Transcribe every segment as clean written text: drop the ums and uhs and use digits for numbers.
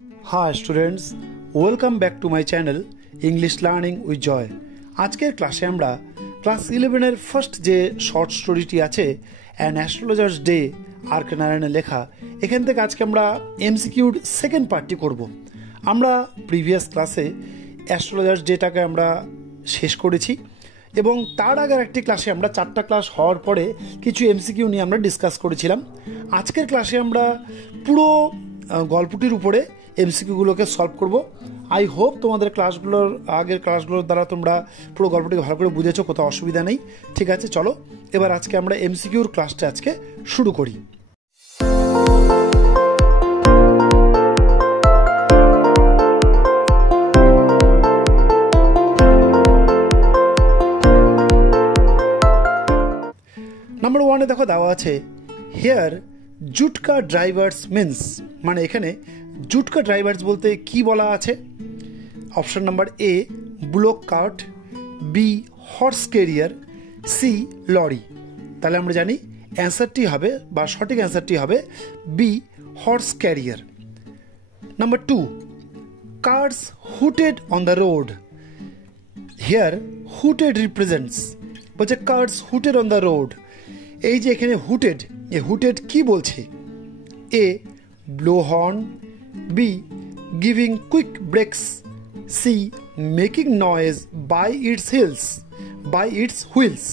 Hi students, welcome back to my channel English Learning with Joy. আজকের ক্লাসে আমরা class 11 এর ফার্স্ট যে শর্ট স্টোরিটি আছে অ্যান অ্যাস্ট্রোলজার্স ডে আর.কে নারায়ণের লেখা, এখান থেকে আজকে আমরা এমসিকিউর সেকেন্ড পার্টটি করব। আমরা প্রিভিয়াস ক্লাসে অ্যাস্ট্রোলজার্স ডেটাকে আমরা শেষ করেছি এবং তার আগের একটি ক্লাসে আমরা 4টা ক্লাস হওয়ার পরে কিছু এমসিকিউ নিয়ে আমরা ডিসকাস করেছিলাম। আজকের ক্লাসে আমরা পুরো গল্পটির উপরে এমসিকিউগুলোকে সলভ করব। আই হোপ তোমাদের আগের ক্লাসগুলোর দ্বারা তোমরা পুরো গল্পটিকে ভালো করে বুঝেছো, কোথাও অসুবিধা নেই। ঠিক আছে, চলো এবার আজকে আমরা এমসিকিউর ক্লাসটা আজকে শুরু করি। নাম্বার 1-এ দেখো দেওয়া আছে হেয়ার জুটকা ড্রাইভার্স মিন্স, মানে এখানে জুটকা ড্রাইভার্স বলতে কি বলা আছে? Option number A bullock cart, B horse carriage, C lorry. তাহলে আমরা জানি অ্যান্সারটি হবে বা সঠিক অ্যান্সারটি হবে B horse carriage. Number 2 cars hooted on the road. Here hooted represents, বলছে cars hooted on the road. এই যে এখানে হুটেড, এ হুটেড কি বলছে? A blow horn, B giving quick brakes, C making noise by its wheels.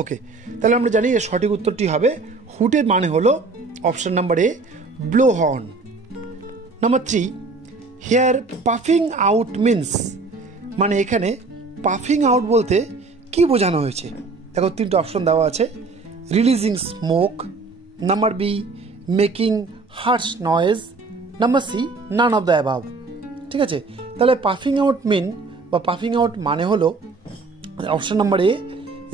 Okay, তাহলে আমরা জানি এর সঠিক উত্তরটি হবে হুটেড মানে হলো option number A blow horn. Number 3 here puffing out means, মানে এখানে পাফিং আউট বলতে কি বোঝানো হয়েছে? দেখো 3টা অপশন দেওয়া আছে, releasing smoke, number B making harsh noise, number C none of the above. ঠিক আছে, তাহলে পাফিং আউট পাফিং আউট মানে হলো option number A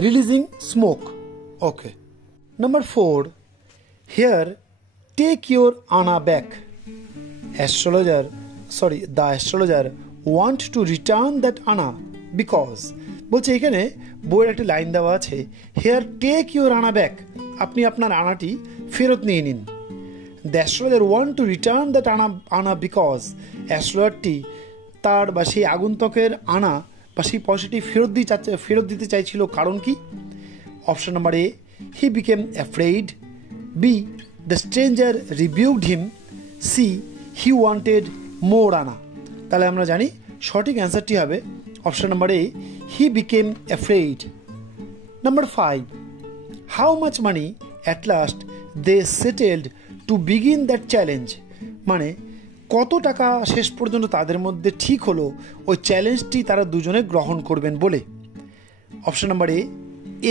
releasing smoke. Okay, number 4 here take your anna back. The astrologer want to return that anna because, বলছে এখানে বইয়ের একটি line দেওয়া আছে here take your anna back, আপনি আপনার আনাটি ফেরত নিয়ে নিন। The astrologer want to return that anna because, অ্যাস্ট্রোলজারটি তার বা সেই আগন্তুকের আনা বা সেই পয়সাটি ফেরত দিতে চাইছিল, কারণ কি? Option number A he became afraid, B the stranger rebuked him, C he wanted more anna. তাহলে আমরা জানি সঠিক অ্যান্সারটি হবে option number A he became afraid. Number 5 how much money at last they settled to begin that challenge, মানে কত টাকা শেষ পর্যন্ত তাদের মধ্যে ঠিক হলো ওই চ্যালেঞ্জটি তারা দুজনে গ্রহণ করবেন বলে। Option number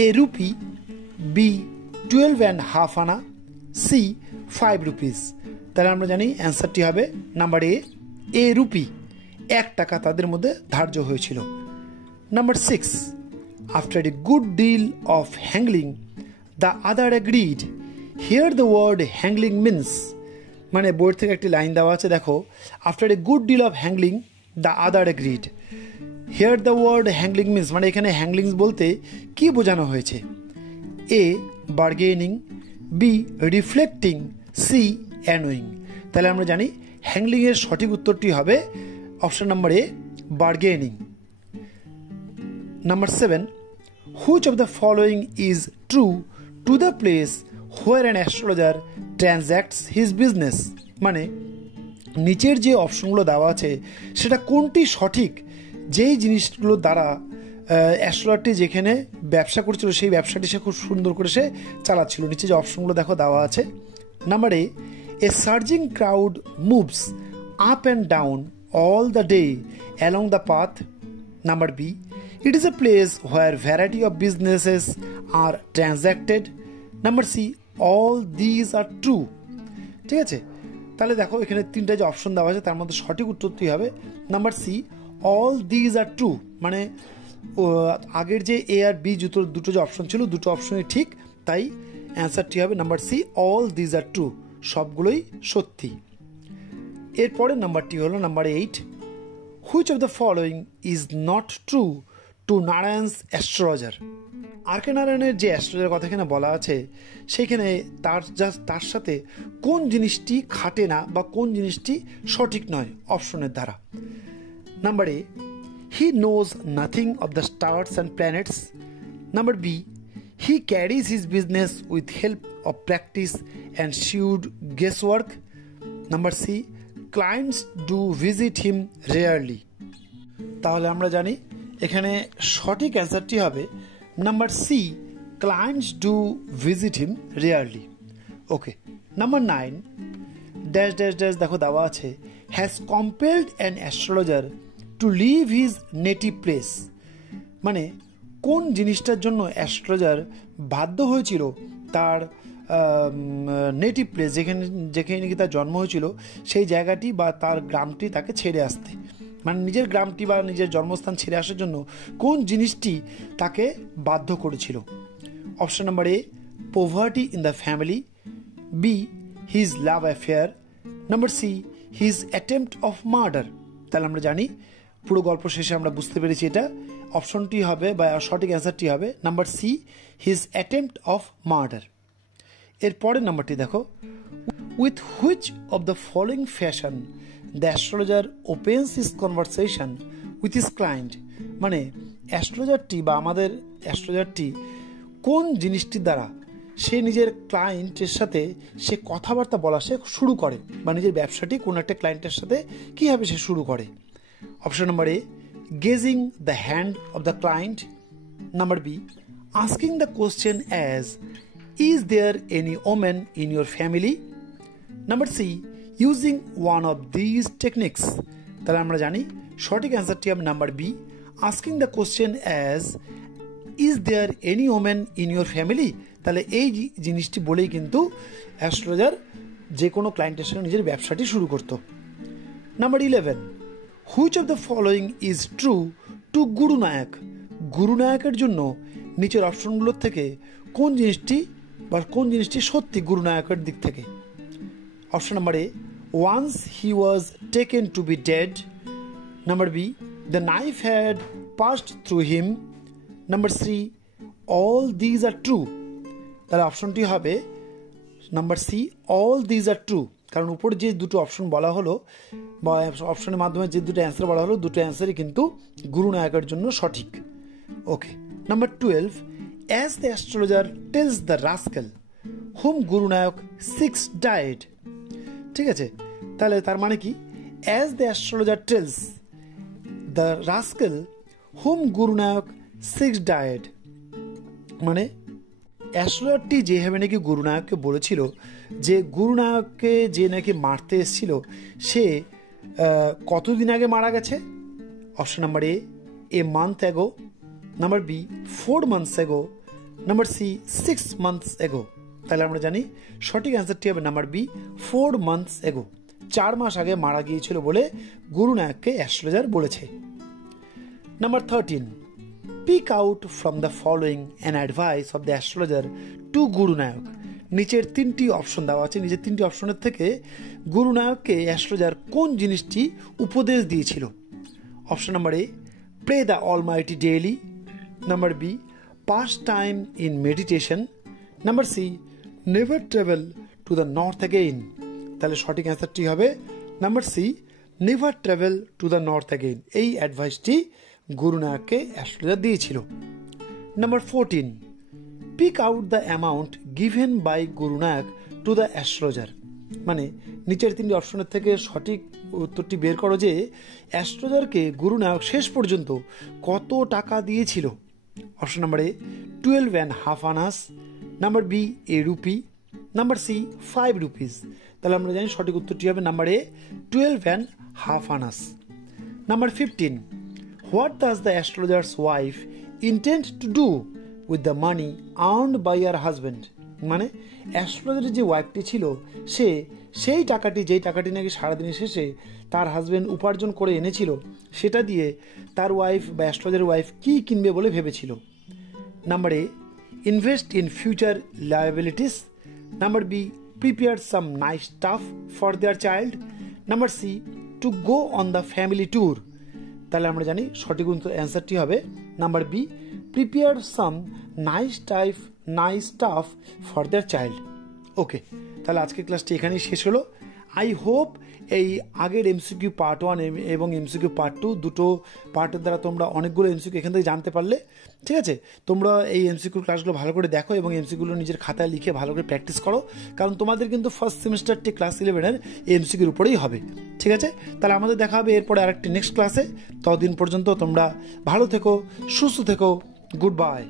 A rupee, B 12.5 anna, C 5 rupees. তাহলে আমরা জানি অ্যান্সারটি হবে নাম্বার এ রুপি, 1 টাকা তাদের মধ্যে ধার্য হয়েছিল। Number 6 after a good deal of haggling the other agreed. Here the word haggling means, মানে বোর্ড থেকে একটি লাইন দেওয়া আছে, দেখো after a good deal of haggling the other agreed. Here the word haggling means, মানে এখানে hagglings বলতে কি বোঝানো হয়েছে? A bargaining, B reflecting, C annoying. তাহলে আমরা জানি হ্যাংলিংয়ের সঠিক উত্তরটি হবে option number A bargaining. Number 7 which of the following is true to the place where an astrologer transacts his business, মানে নিচের যে অপশনগুলো দেওয়া আছে সেটা কোনটি সঠিক যেই জিনিসগুলো দ্বারা অ্যাস্ট্রোলজারটি যেখানে ব্যবসা করছিল সেই ব্যবসাটি সে খুব সুন্দর করে সে চালাচ্ছিল। নিচে যে অপশনগুলো দেখো দেওয়া আছে, number A সার্জিং crowd moves up and down all the day along the path. Number B, it is a place where variety of businesses are transacted. Number C, all these are true. ঠিক আছে, তাহলে দেখো এখানে 3টা যে option দেওয়া আছে তার মধ্যে সঠিক উত্তরটি হবে number C all these are true, মানে আগের যে এ আর বি দুটো যে অপশন ছিল দুটো অপশনই ঠিক, তাই অ্যান্সারটি হবে number C all these are true, সবগুলোই সত্যি। এরপরে নাম্বারটি হলো number 8 which of the following is not true to Narayan's astrologer. R K নারায়ণের যে অ্যাস্ট্রোলজার কথা এখানে বলা আছে, সেইখানে তার সাথে কোন জিনিসটি খাটে না বা কোন জিনিসটি সঠিক নয় অপশনের দ্বারা। Number A, he knows nothing of the stars and planets. Number B, he carries his business with help of practice and shrewd guesswork. Number C, clients do visit him rarely. তাহলে আমরা জানি এখানে সঠিক অ্যান্সারটি হবে number C, clients do visit him rarely. Okay, number 9 dash dash dash দেখো দেওয়া আছে, has compelled an astrologer to leave his native place. মানে কোন জিনিসটার জন্য অ্যাস্ট্রোলজার বাধ্য হয়েছিল তার নেটিভ প্লেস, যেখানে নাকি তার জন্ম হয়েছিল সেই জায়গাটি বা তার গ্রামটি তাকে ছেড়ে আসতে। মানে নিজের গ্রামটি বা নিজের জন্মস্থান ছেড়ে আসার জন্য কোন জিনিসটি তাকে বাধ্য করেছিল? Option number A, poverty in the family. B, his love affair. Number C, his attempt of murder. তাহলে আমরা জানি পুরো গল্প শেষে আমরা বুঝতে পেরেছি এটা অপশনটি হবে বা সঠিক অ্যান্সারটি হবে number C, his attempt of murder. এর পরের নাম্বারটি দেখো, with which of the following fashion the astrologer opens his conversation with his client. মানে অ্যাস্ট্রোলজারটি বা আমাদের অ্যাস্ট্রোলজারটি কোন জিনিসটির দ্বারা সে নিজের ক্লায়েন্টের সাথে সে কথাবার্তা বলা সে শুরু করে, বা নিজের ব্যবসাটি কোন একটা ক্লায়েন্টের সাথে কীভাবে সে শুরু করে? Option number A, gazing the hand of the client. Number B, asking the question as, is there any woman in your family? Number C, using one of these techniques. তাহলে আমরা জানি সঠিক অ্যান্সারটি হবে number B, asking the question as, is there any woman in your family? তাহলে এই জিনিসটি বলেই কিন্তু অ্যাস্ট্রোলজার যে কোনো ক্লায়েন্টের সঙ্গে নিজের ব্যবসাটি শুরু করত। Number 11, which of the following is true two গুরু নায়ক। গুরু নায়কের জন্য নিচের অপশনগুলোর থেকে কোন জিনিসটি সত্যি গুরু নায়কের দিক থেকে? Option number A, once he was taken to be dead. Number B, the knife had passed through him. Number C, all these are true. তাহলে অপশনটি হবে number C, all these are true. কারণ উপরে যে দুটো অপশন বলা হলো বা অপশনের মাধ্যমে যে দুটো অ্যান্সার বলা হলো, দুটো অ্যান্সারই কিন্তু গুরু নায়কের জন্য সঠিক। Okay, number 12, as the astrologer tells the rascal whom Guru Nayak 6 died. ঠিক আছে, তাহলে তার মানে কি, as the astrologer tells the rascal whom Guru Nayak 6 died. মানে অ্যাস্ট্রোলজারটি যেভাবে নাকি গুরুনায়ককে বলেছিল যে গুরুনায়ককে যে নাকি মারতে এসেছিল সে কতদিন আগে মারা গেছে? Option number A month ago. Number B, 4 months ago. Number C, 6 months এগো। তাহলে আমরা জানি সঠিক অ্যান্সারটি হবে নাম্বার বি, 4 months এগো। 4 মাস আগে মারা গিয়েছিল বলে গুরুনায়ককে অ্যাস্ট্রোলজার বলেছে। Number 13, pick out from the following an advice of the astrologer to Guru Nayak. নিচের 3টি অপশন দেওয়া আছে, নিচের 3টি অপশনের থেকে গুরু নায়ককে অ্যাস্ট্রোলজার কোন জিনিসটি উপদেশ দিয়েছিল? Option number A, pray the almighty daily. Number B, pass time in meditation. Number C, never travel to the north again. তাহলে সঠিক অ্যান্সারটি হবে number C, never travel to the north again. এই অ্যাডভাইসটি গুরু নায়ককে অ্যাস্ট্রোলজার দিয়েছিল। Number 14, pick out the amount given by Guru Nayak to the astrologer. মানে নিচের 3টি অপশনের থেকে সঠিক উত্তরটি বের করো যে অ্যাস্ট্রোলজারকে গুরু নায়ক শেষ পর্যন্ত কত টাকা দিয়েছিল। Option number A, 12.5 annas. Number B, a rupee। Number C, 5 rupees। তাহলে আমরা জানি সঠিক উত্তরটি হবে number A, 12.5 annas. Number 15, what does the astrologer's wife intend to do with the money earned by her husband? মানে অ্যাস্ট্রোলজারের যে ওয়াইফটি ছিল সে যেই টাকাটি নাকি সারাদিনের শেষে তার হাজবেন্ড উপার্জন করে এনেছিল সেটা দিয়ে তার ওয়াইফ বা অ্যাস্ট্রোলজারের ওয়াইফ কি কিনবে বলে ভেবেছিল। Number A, invest in future liabilities. Number B, prepare some nice stuff for their child. Number C, to go on the family tour. তাহলে আমরা জানি সঠিক অ্যান্সারটি হবে number B, prepare some nice stuff for their child. Okay, তাহলে আজকের ক্লাসটি এখানেই শেষ হলো। আই হোপ এই আগের এমসিকিউ পার্ট 1 এবং এমসিকিউ পার্ট 2 দুটো পার্টের দ্বারা তোমরা অনেকগুলো এমসিকিউ এখান থেকে জানতে পারলে। ঠিক আছে, তোমরা এই এমসিকিউ ক্লাসগুলো ভালো করে দেখো এবং এমসিকিউগুলো নিজের খাতায় লিখে ভালো করে প্র্যাকটিস করো, কারণ তোমাদের কিন্তু ফার্স্ট সেমিস্টারটি ক্লাস 11-এর এমসিকিউর উপরেই হবে। ঠিক আছে, তাহলে আমাদের দেখা হবে এরপরে আরেকটি নেক্সট ক্লাসে। ততদিন পর্যন্ত তোমরা ভালো থেকো, সুস্থ থেকো, গুড বাই।